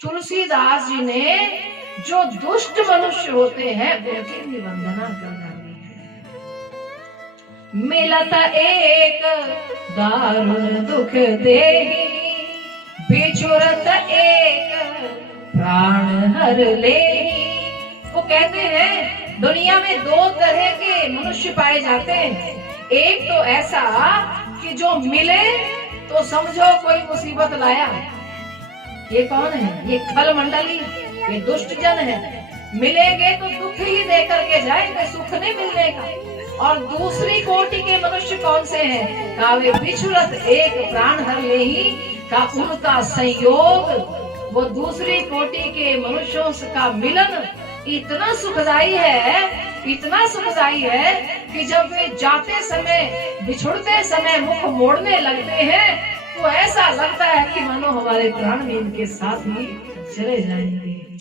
तुलसीदास जी ने जो दुष्ट मनुष्य होते हैं उनकी भी वंदना कर डाली है। मिलत एक दारुण दुख देहि, बिछुरत एक प्राण हर लेहि। वो कहते हैं दुनिया में दो तरह के मनुष्य पाए जाते हैं। एक तो ऐसा कि जो मिले तो समझो कोई मुसीबत लाया। ये कौन है? ये खल मंडली, ये दुष्ट जन है। मिलेंगे तो दुख ही दे करके जाएंगे, सुख नहीं मिलने का। और दूसरी कोटि के मनुष्य कौन से हैं? कावे बिछुरत एक प्राण हर लेहि, का उनका संयोग, वो दूसरी कोटि के मनुष्यों का मिलन इतना सुखदाई है, इतना सुखदाई है कि जब वे जाते समय, बिछुड़ते समय मुख मोड़ने लगते हैं तो ऐसा लगता है कि मानो हमारे प्राण भी इनके साथ ही चले जाएंगे।